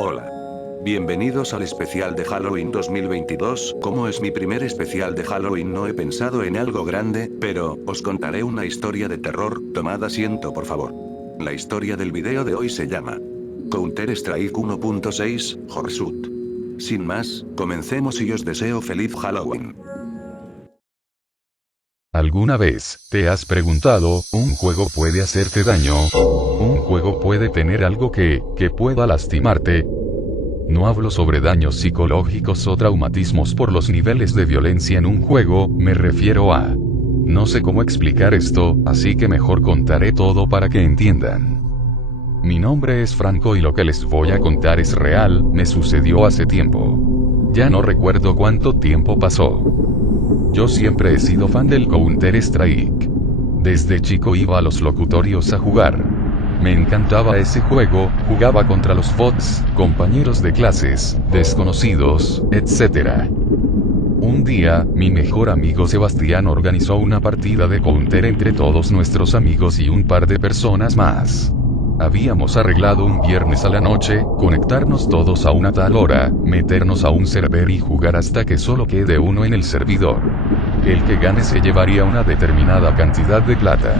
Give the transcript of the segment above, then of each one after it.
Hola. Bienvenidos al especial de Halloween 2022, como es mi primer especial de Halloween no he pensado en algo grande, pero, os contaré una historia de terror, tomad asiento por favor. La historia del video de hoy se llama Counter-Strike 1.6, Horsuit. Sin más, comencemos y os deseo feliz Halloween. ¿Alguna vez te has preguntado, ¿un juego puede hacerte daño? ¿Un juego puede tener algo que pueda lastimarte? No hablo sobre daños psicológicos o traumatismos por los niveles de violencia en un juego, me refiero a... No sé cómo explicar esto, así que mejor contaré todo para que entiendan. Mi nombre es Franco y lo que les voy a contar es real, me sucedió hace tiempo. Ya no recuerdo cuánto tiempo pasó. Yo siempre he sido fan del Counter-Strike. Desde chico iba a los locutorios a jugar. Me encantaba ese juego, jugaba contra los bots, compañeros de clases, desconocidos, etc. Un día, mi mejor amigo Sebastián organizó una partida de Counter entre todos nuestros amigos y un par de personas más. Habíamos arreglado un viernes a la noche, conectarnos todos a una tal hora, meternos a un server y jugar hasta que solo quede uno en el servidor. El que gane se llevaría una determinada cantidad de plata.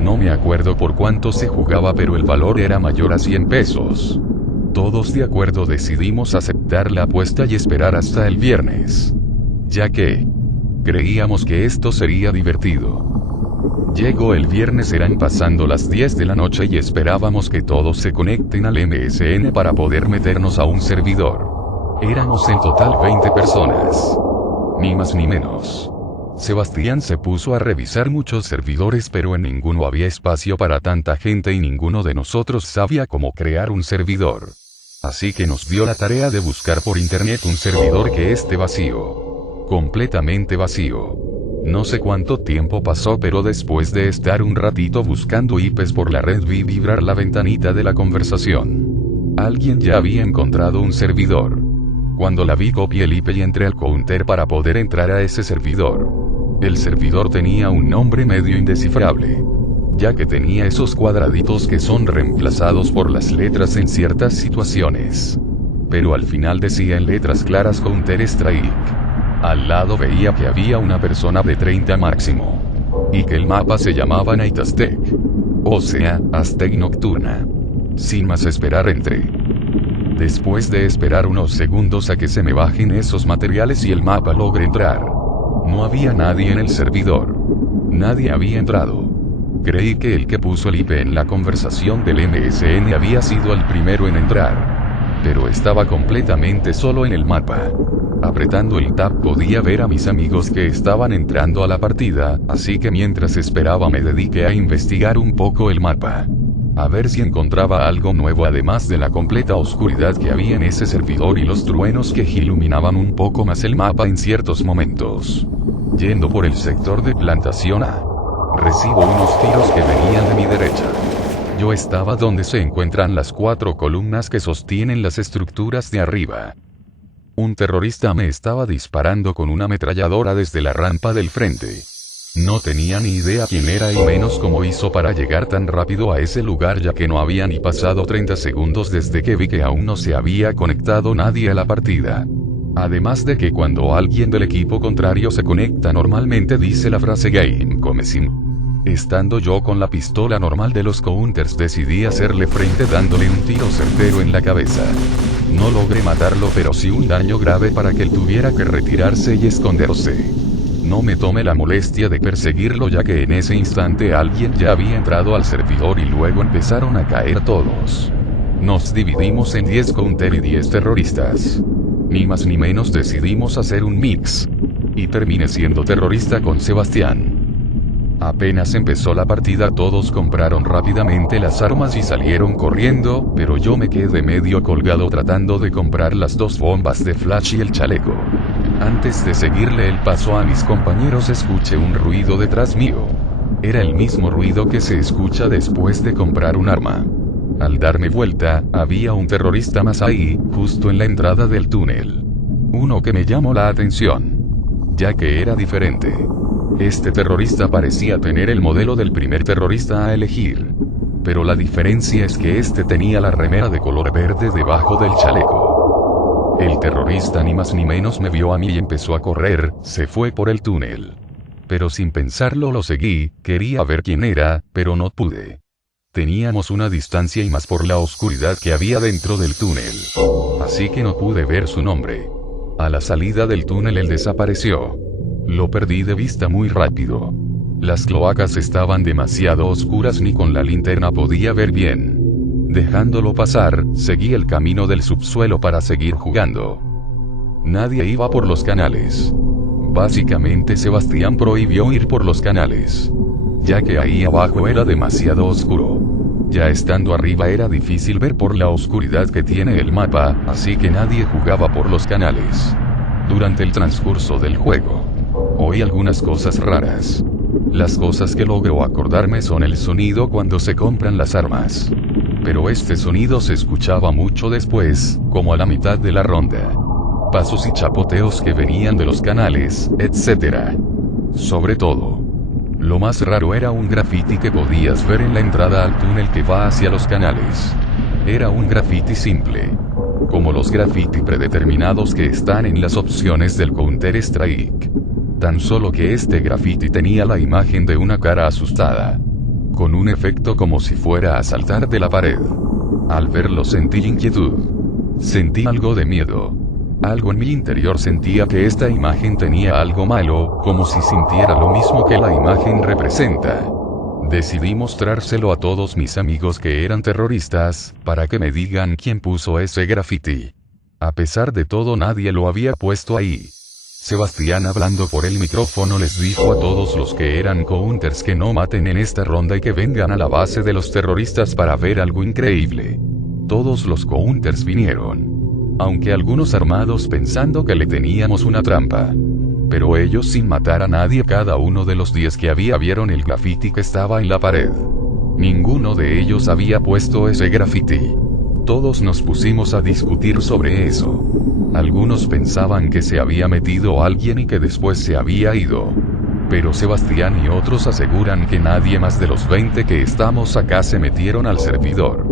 No me acuerdo por cuánto se jugaba, pero el valor era mayor a 100 pesos. Todos de acuerdo decidimos aceptar la apuesta y esperar hasta el viernes. Ya que creíamos que esto sería divertido. Llegó el viernes, eran pasando las 10 de la noche y esperábamos que todos se conecten al MSN para poder meternos a un servidor. Éramos en total 20 personas. Ni más ni menos. Sebastián se puso a revisar muchos servidores, pero en ninguno había espacio para tanta gente y ninguno de nosotros sabía cómo crear un servidor. Así que nos dio la tarea de buscar por internet un servidor que esté vacío. Completamente vacío. No sé cuánto tiempo pasó, pero después de estar un ratito buscando IPs por la red vi vibrar la ventanita de la conversación. Alguien ya había encontrado un servidor. Cuando la vi copié el IP y entré al Counter para poder entrar a ese servidor. El servidor tenía un nombre medio indescifrable, ya que tenía esos cuadraditos que son reemplazados por las letras en ciertas situaciones. Pero al final decía en letras claras Counter-Strike. Al lado veía que había una persona de 30 máximo. Y que el mapa se llamaba Night Aztec. O sea, Aztec Nocturna. Sin más esperar entré. Después de esperar unos segundos a que se me bajen esos materiales y el mapa logré entrar. No había nadie en el servidor. Nadie había entrado. Creí que el que puso el IP en la conversación del MSN había sido el primero en entrar. Pero estaba completamente solo en el mapa. Apretando el tab podía ver a mis amigos que estaban entrando a la partida, así que mientras esperaba me dediqué a investigar un poco el mapa. A ver si encontraba algo nuevo además de la completa oscuridad que había en ese servidor y los truenos que iluminaban un poco más el mapa en ciertos momentos. Yendo por el sector de plantación A, recibo unos tiros que venían de mi derecha. Yo estaba donde se encuentran las 4 columnas que sostienen las estructuras de arriba. Un terrorista me estaba disparando con una ametralladora desde la rampa del frente. No tenía ni idea quién era y menos cómo hizo para llegar tan rápido a ese lugar, ya que no había ni pasado 30 segundos desde que vi que aún no se había conectado nadie a la partida. Además de que cuando alguien del equipo contrario se conecta normalmente dice la frase Game Coming. Estando yo con la pistola normal de los counters decidí hacerle frente dándole un tiro certero en la cabeza. No logré matarlo, pero sí un daño grave para que él tuviera que retirarse y esconderse. No me tomé la molestia de perseguirlo, ya que en ese instante alguien ya había entrado al servidor y luego empezaron a caer todos. Nos dividimos en 10 counter y 10 terroristas. Ni más ni menos decidimos hacer un mix. Y terminé siendo terrorista con Sebastián. Apenas empezó la partida todos compraron rápidamente las armas y salieron corriendo, pero yo me quedé medio colgado tratando de comprar las 2 bombas de flash y el chaleco. Antes de seguirle el paso a mis compañeros escuché un ruido detrás mío. Era el mismo ruido que se escucha después de comprar un arma. Al darme vuelta, había un terrorista más ahí, justo en la entrada del túnel. Uno que me llamó la atención, ya que era diferente. Este terrorista parecía tener el modelo del primer terrorista a elegir. Pero la diferencia es que este tenía la remera de color verde debajo del chaleco. El terrorista ni más ni menos me vio a mí y empezó a correr, se fue por el túnel. Pero sin pensarlo lo seguí, quería ver quién era, pero no pude. Teníamos una distancia y más por la oscuridad que había dentro del túnel. Así que no pude ver su nombre. A la salida del túnel él desapareció. Lo perdí de vista muy rápido. Las cloacas estaban demasiado oscuras, ni con la linterna podía ver bien. Dejándolo pasar, seguí el camino del subsuelo para seguir jugando. Nadie iba por los canales. Básicamente Sebastián prohibió ir por los canales, ya que ahí abajo era demasiado oscuro. Ya estando arriba era difícil ver por la oscuridad que tiene el mapa, así que nadie jugaba por los canales. Durante el transcurso del juego, oí algunas cosas raras. Las cosas que logro acordarme son el sonido cuando se compran las armas. Pero este sonido se escuchaba mucho después, como a la mitad de la ronda. Pasos y chapoteos que venían de los canales, etc. Sobre todo, lo más raro era un graffiti que podías ver en la entrada al túnel que va hacia los canales. Era un graffiti simple, como los graffiti predeterminados que están en las opciones del Counter-Strike. Tan solo que este graffiti tenía la imagen de una cara asustada, con un efecto como si fuera a saltar de la pared. Al verlo sentí inquietud. Sentí algo de miedo. Algo en mi interior sentía que esta imagen tenía algo malo, como si sintiera lo mismo que la imagen representa. Decidí mostrárselo a todos mis amigos que eran terroristas, para que me digan quién puso ese graffiti. A pesar de todo, nadie lo había puesto ahí. Sebastián, hablando por el micrófono, les dijo a todos los que eran counters que no maten en esta ronda y que vengan a la base de los terroristas para ver algo increíble. Todos los counters vinieron, aunque algunos armados pensando que le teníamos una trampa. Pero ellos, sin matar a nadie, cada uno de los 10 que había vieron el graffiti que estaba en la pared. Ninguno de ellos había puesto ese graffiti. Todos nos pusimos a discutir sobre eso. Algunos pensaban que se había metido alguien y que después se había ido. Pero Sebastián y otros aseguran que nadie más de los 20 que estamos acá se metieron al servidor.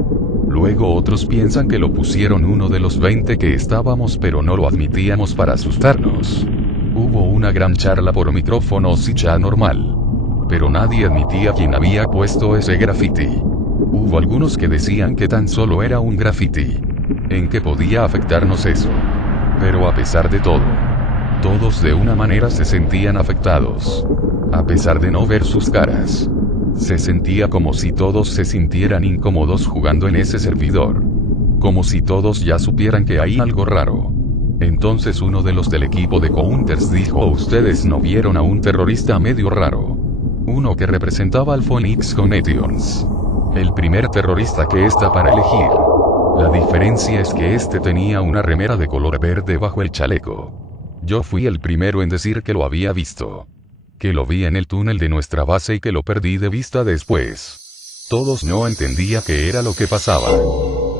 Luego otros piensan que lo pusieron uno de los 20 que estábamos, pero no lo admitíamos para asustarnos. Hubo una gran charla por micrófonos y ya normal. Pero nadie admitía quién había puesto ese graffiti. Hubo algunos que decían que tan solo era un graffiti. ¿En qué podía afectarnos eso? Pero a pesar de todo, todos de una manera se sentían afectados. A pesar de no ver sus caras, se sentía como si todos se sintieran incómodos jugando en ese servidor. Como si todos ya supieran que hay algo raro. Entonces uno de los del equipo de Counters dijo: ¿ustedes no vieron a un terrorista medio raro? Uno que representaba al Phoenix Connections. El primer terrorista que está para elegir. La diferencia es que este tenía una remera de color verde bajo el chaleco. Yo fui el primero en decir que lo había visto. Que lo vi en el túnel de nuestra base y que lo perdí de vista después. Todos no entendía qué era lo que pasaba.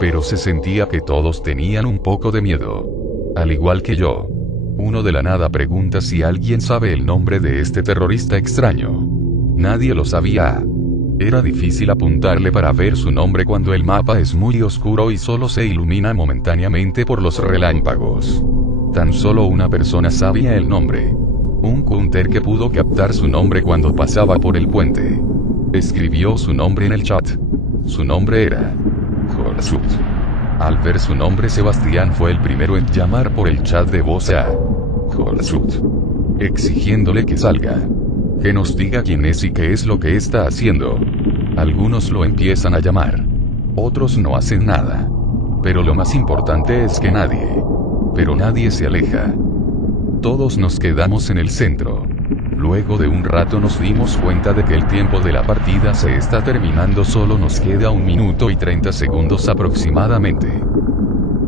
Pero se sentía que todos tenían un poco de miedo. Al igual que yo. Uno de la nada pregunta si alguien sabe el nombre de este terrorista extraño. Nadie lo sabía. Era difícil apuntarle para ver su nombre cuando el mapa es muy oscuro y solo se ilumina momentáneamente por los relámpagos. Tan solo una persona sabía el nombre. Un counter que pudo captar su nombre cuando pasaba por el puente. Escribió su nombre en el chat. Su nombre era Horsut. Al ver su nombre, Sebastián fue el primero en llamar por el chat de voz a Horsut, exigiéndole que salga. Que nos diga quién es y qué es lo que está haciendo. Algunos lo empiezan a llamar. Otros no hacen nada. Pero lo más importante es que nadie se aleja. Todos nos quedamos en el centro. Luego de un rato nos dimos cuenta de que el tiempo de la partida se está terminando, solo nos queda 1 minuto y 30 segundos aproximadamente.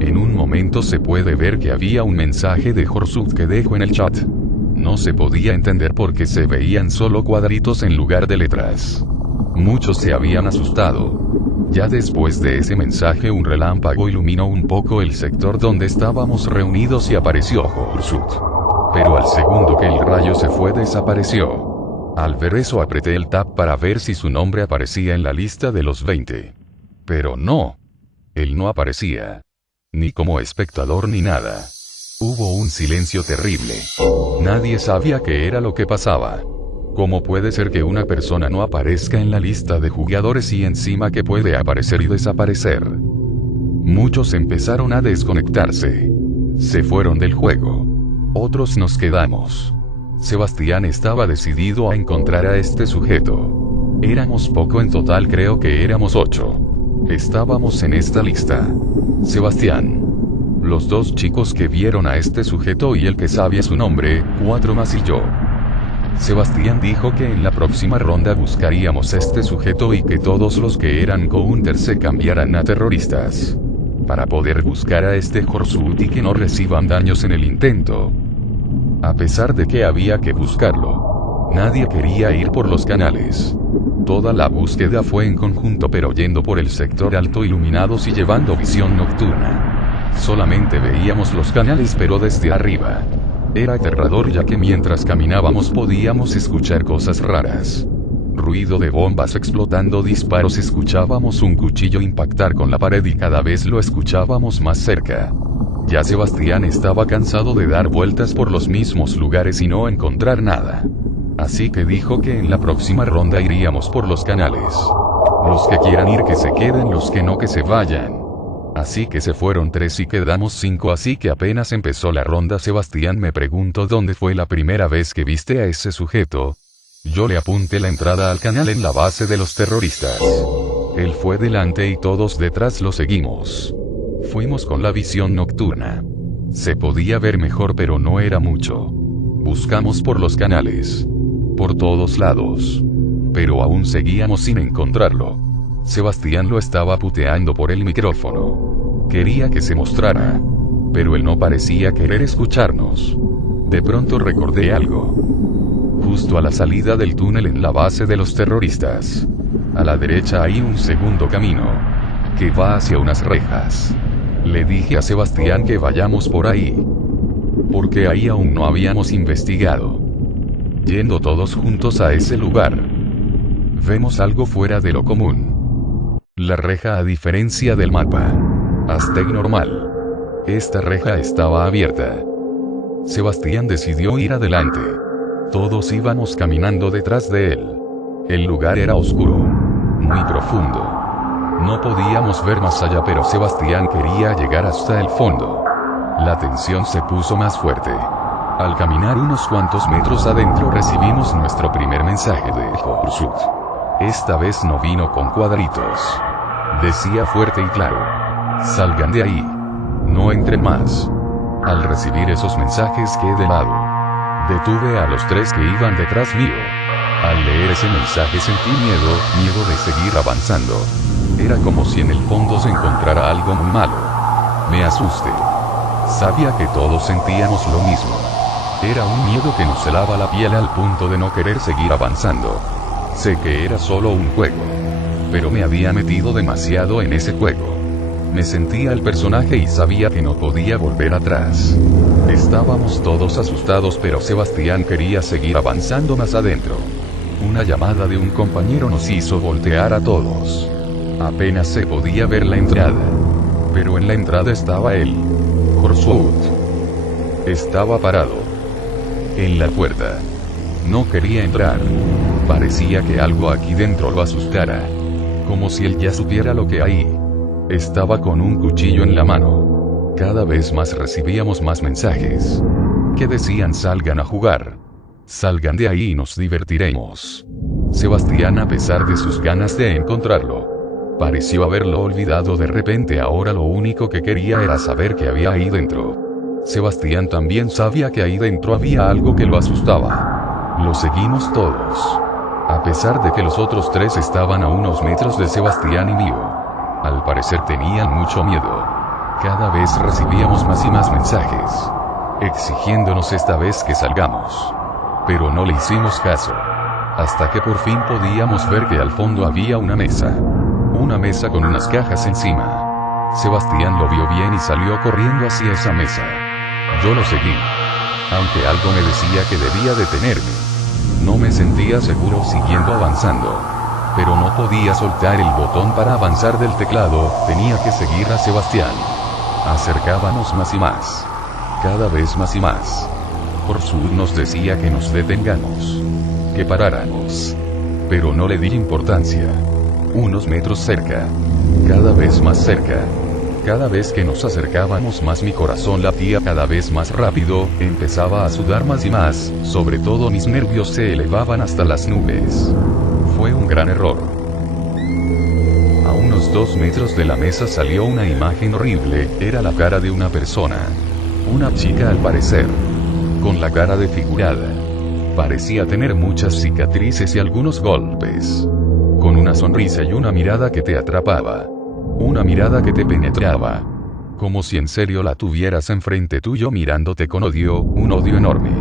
En un momento se puede ver que había un mensaje de Horsut que dejó en el chat. No se podía entender porque se veían solo cuadritos en lugar de letras. Muchos se habían asustado. Ya después de ese mensaje, un relámpago iluminó un poco el sector donde estábamos reunidos y apareció Horsut. Pero al segundo que el rayo se fue, desapareció. Al ver eso apreté el tab para ver si su nombre aparecía en la lista de los 20. Pero no. Él no aparecía. Ni como espectador ni nada. Hubo un silencio terrible. Nadie sabía qué era lo que pasaba. ¿Cómo puede ser que una persona no aparezca en la lista de jugadores y encima que puede aparecer y desaparecer? Muchos empezaron a desconectarse. Se fueron del juego. Otros nos quedamos. Sebastián estaba decidido a encontrar a este sujeto. Éramos poco en total, creo que éramos 8. Estábamos en esta lista. Sebastián, los 2 chicos que vieron a este sujeto y el que sabía su nombre, 4 más y yo. Sebastián dijo que en la próxima ronda buscaríamos a este sujeto y que todos los que eran counters se cambiaran a terroristas. Para poder buscar a este Horsuit y que no reciban daños en el intento. A pesar de que había que buscarlo. Nadie quería ir por los canales. Toda la búsqueda fue en conjunto, pero yendo por el sector alto iluminados y llevando visión nocturna. Solamente veíamos los canales pero desde arriba. Era aterrador ya que mientras caminábamos podíamos escuchar cosas raras. Ruido de bombas explotando, disparos, escuchábamos un cuchillo impactar con la pared y cada vez lo escuchábamos más cerca. Ya Sebastián estaba cansado de dar vueltas por los mismos lugares y no encontrar nada. Así que dijo que en la próxima ronda iríamos por los canales. Los que quieran ir que se queden, los que no que se vayan. Así que se fueron 3 y quedamos 5, así que apenas empezó la ronda Sebastián me preguntó ¿dónde fue la primera vez que viste a ese sujeto? Yo le apunté la entrada al canal en la base de los terroristas. Él fue delante y todos detrás lo seguimos. Fuimos con la visión nocturna. Se podía ver mejor pero no era mucho. Buscamos por los canales. Por todos lados. Pero aún seguíamos sin encontrarlo. Sebastián lo estaba puteando por el micrófono. Quería que se mostrara. Pero él no parecía querer escucharnos. De pronto recordé algo. Justo a la salida del túnel en la base de los terroristas. A la derecha hay un segundo camino. Que va hacia unas rejas. Le dije a Sebastián que vayamos por ahí. Porque ahí aún no habíamos investigado. Yendo todos juntos a ese lugar. Vemos algo fuera de lo común. La reja, a diferencia del mapa. Aztec normal. Esta reja estaba abierta. Sebastián decidió ir adelante. Todos íbamos caminando detrás de él. El lugar era oscuro. Muy profundo. No podíamos ver más allá, pero Sebastián quería llegar hasta el fondo. La tensión se puso más fuerte. Al caminar unos cuantos metros adentro recibimos nuestro primer mensaje de Horsuit. Esta vez no vino con cuadritos. Decía fuerte y claro: salgan de ahí. No entren más. Al recibir esos mensajes quedé de lado. Detuve a los 3 que iban detrás mío. Al leer ese mensaje sentí miedo de seguir avanzando. Era como si en el fondo se encontrara algo muy malo. Me asusté. Sabía que todos sentíamos lo mismo. Era un miedo que nos helaba la piel al punto de no querer seguir avanzando. Sé que era solo un juego. Pero me había metido demasiado en ese juego. Me sentía el personaje y sabía que no podía volver atrás. Estábamos todos asustados, pero Sebastián quería seguir avanzando más adentro. Una llamada de un compañero nos hizo voltear a todos. Apenas se podía ver la entrada. Pero en la entrada estaba él. Horsuit. Estaba parado. En la puerta. No quería entrar. Parecía que algo aquí dentro lo asustara. Como si él ya supiera lo que hay. Estaba con un cuchillo en la mano. Cada vez más recibíamos más mensajes. Que decían: salgan a jugar. Salgan de ahí y nos divertiremos. Sebastián, a pesar de sus ganas de encontrarlo, pareció haberlo olvidado de repente. Ahora lo único que quería era saber qué había ahí dentro. Sebastián también sabía que ahí dentro había algo que lo asustaba. Lo seguimos todos. A pesar de que los otros 3 estaban a unos metros de Sebastián y mío. Al parecer tenían mucho miedo. Cada vez recibíamos más y más mensajes. Exigiéndonos esta vez que salgamos. Pero no le hicimos caso. Hasta que por fin podíamos ver que al fondo había una mesa. Una mesa con unas cajas encima. Sebastián lo vio bien y salió corriendo hacia esa mesa. Yo lo seguí. Aunque algo me decía que debía detenerme. No me sentía seguro siguiendo avanzando. Pero no podía soltar el botón para avanzar del teclado, tenía que seguir a Sebastián. Acercábamos más y más. Cada vez más y más. Horswood nos decía que nos detengamos. Que paráramos. Pero no le di importancia. Unos metros cerca. Cada vez más cerca. Cada vez que nos acercábamos más mi corazón latía cada vez más rápido, empezaba a sudar más y más, sobre todo mis nervios se elevaban hasta las nubes. Fue un gran error. A unos 2 metros de la mesa salió una imagen horrible, era la cara de una persona. Una chica al parecer. Con la cara desfigurada. Parecía tener muchas cicatrices y algunos golpes. Con una sonrisa y una mirada que te atrapaba. Una mirada que te penetraba. Como si en serio la tuvieras enfrente tuyo mirándote con odio, un odio enorme.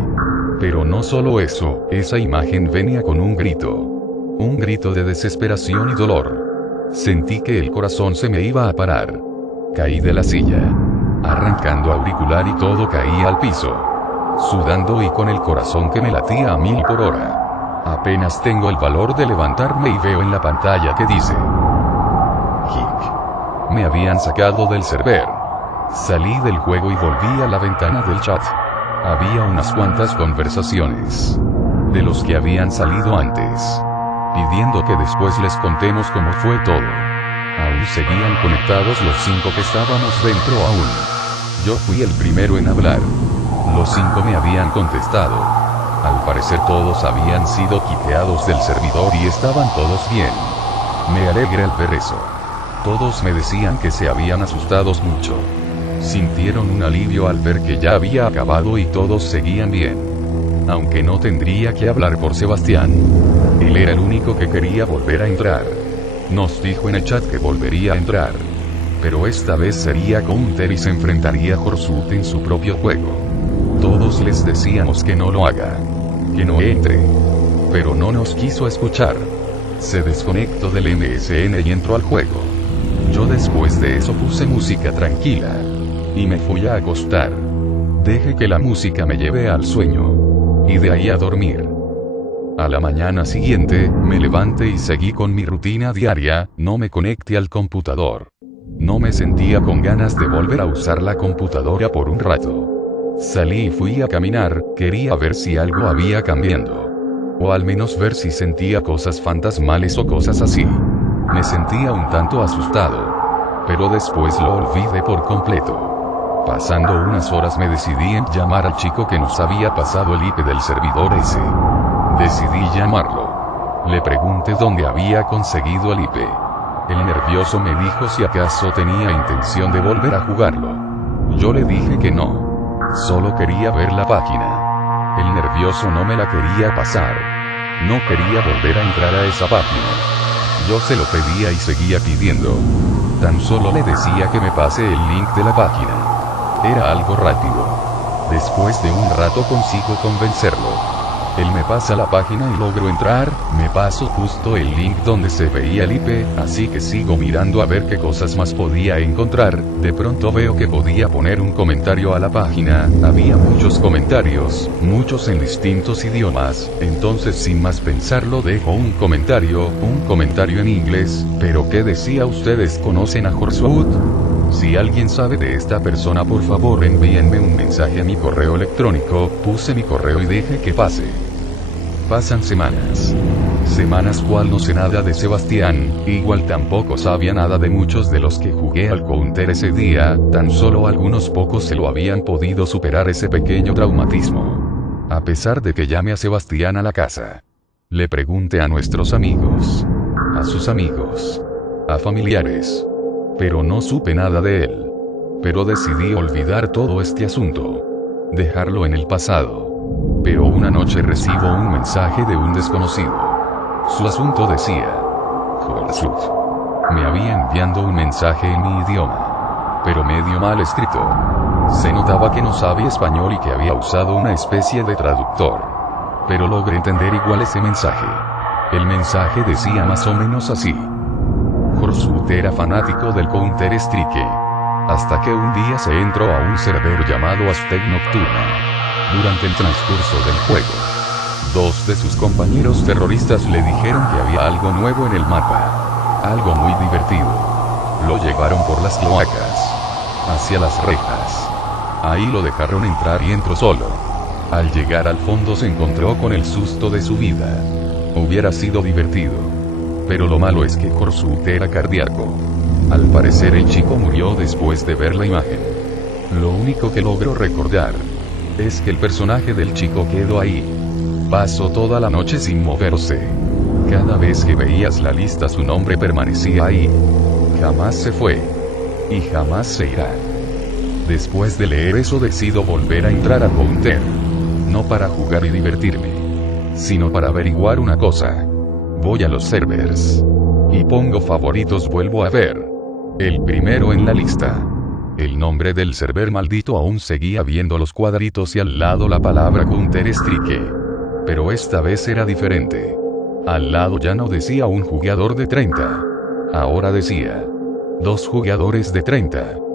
Pero no solo eso, esa imagen venía con un grito. Un grito de desesperación y dolor. Sentí que el corazón se me iba a parar. Caí de la silla. Arrancando auricular y todo caía al piso. Sudando y con el corazón que me latía a 1000 por hora. Apenas tengo el valor de levantarme y veo en la pantalla que dice: Hic. Me habían sacado del server. Salí del juego y volví a la ventana del chat. Había unas cuantas conversaciones. De los que habían salido antes. Pidiendo que después les contemos cómo fue todo. Aún seguían conectados los 5 que estábamos dentro aún. Yo fui el primero en hablar. Los 5 me habían contestado. Al parecer todos habían sido quiteados del servidor y estaban todos bien. Me alegra al ver eso. Todos me decían que se habían asustado mucho. Sintieron un alivio al ver que ya había acabado y todos seguían bien. Aunque no tendría que hablar por Sebastián. Él era el único que quería volver a entrar. Nos dijo en el chat que volvería a entrar. Pero esta vez sería Counter y se enfrentaría a Horswood en su propio juego. Todos les decíamos que no lo haga. Que no entre. Pero no nos quiso escuchar. Se desconectó del MSN y entró al juego. Yo después de eso puse música tranquila. Y me fui a acostar. Dejé que la música me lleve al sueño. Y de ahí a dormir. A la mañana siguiente, me levanté y seguí con mi rutina diaria, no me conecté al computador. No me sentía con ganas de volver a usar la computadora por un rato. Salí y fui a caminar, quería ver si algo había cambiado. O al menos ver si sentía cosas fantasmales o cosas así. Me sentía un tanto asustado. Pero después lo olvidé por completo. Pasando unas horas me decidí en llamar al chico que nos había pasado el IP del servidor ese. Decidí llamarlo. Le pregunté dónde había conseguido el IP. El nervioso me dijo si acaso tenía intención de volver a jugarlo. Yo le dije que no. Solo quería ver la página. El nervioso no me la quería pasar. No quería volver a entrar a esa página. Yo se lo pedía y seguía pidiendo. Tan solo le decía que me pase el link de la página. Era algo rápido. Después de un rato consigo convencerlo. Él me pasa la página y logro entrar, me paso justo el link donde se veía el IP, así que sigo mirando a ver qué cosas más podía encontrar, de pronto veo que podía poner un comentario a la página, había muchos comentarios, muchos en distintos idiomas, entonces sin más pensarlo dejo un comentario en inglés, pero ¿qué decía? ¿Ustedes conocen a Horswood? Si alguien sabe de esta persona por favor envíenme un mensaje a mi correo electrónico, puse mi correo y dejé que pase. Pasan semanas. Semanas cual no sé nada de Sebastián, igual tampoco sabía nada de muchos de los que jugué al Counter ese día, tan solo algunos pocos se lo habían podido superar ese pequeño traumatismo. A pesar de que llame a Sebastián a la casa. Le pregunté a nuestros amigos. A sus amigos. A familiares. Pero no supe nada de él. Pero decidí olvidar todo este asunto. Dejarlo en el pasado. Pero una noche recibo un mensaje de un desconocido. Su asunto decía: Horswood. Me había enviado un mensaje en mi idioma. Pero medio mal escrito. Se notaba que no sabía español y que había usado una especie de traductor. Pero logré entender igual ese mensaje. El mensaje decía más o menos así. Horswood era fanático del Counter-Strike. Hasta que un día se entró a un server llamado Aztec Nocturna. Durante el transcurso del juego, Dos de sus compañeros terroristas le dijeron que había algo nuevo en el mapa. Algo muy divertido. Lo llevaron por las cloacas. Hacia las rejas. Ahí lo dejaron entrar y entró solo. Al llegar al fondo se encontró con el susto de su vida. Hubiera sido divertido. Pero lo malo es que Corsuit era cardíaco. Al parecer el chico murió después de ver la imagen. Lo único que logró recordar es que el personaje del chico quedó ahí. Pasó toda la noche sin moverse. Cada vez que veías la lista su nombre permanecía ahí. Jamás se fue. Y jamás se irá. Después de leer eso decido volver a entrar a Counter. No para jugar y divertirme, sino para averiguar una cosa. Voy a los servers. Y pongo favoritos, vuelvo a ver. El primero en la lista. El nombre del server maldito aún seguía viendo los cuadritos y al lado la palabra Counter Strike. Pero esta vez era diferente. Al lado ya no decía un jugador de 30. Ahora decía 2 jugadores de 30.